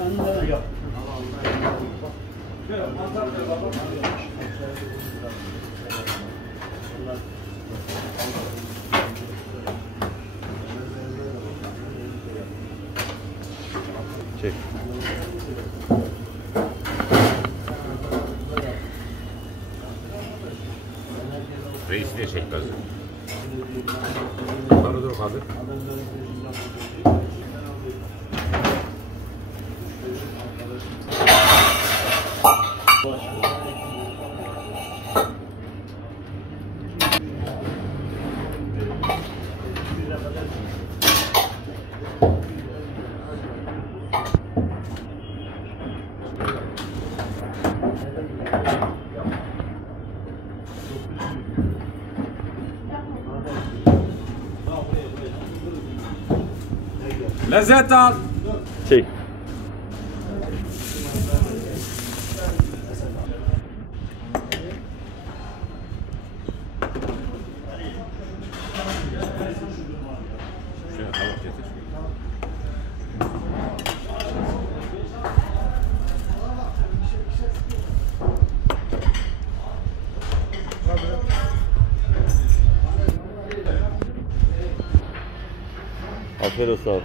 Yok. Çek. Reis de çekmez. Yukarı dur abi. Lezzet al. Çek. Şöyle tavuk getir. Afiyet olsun abi.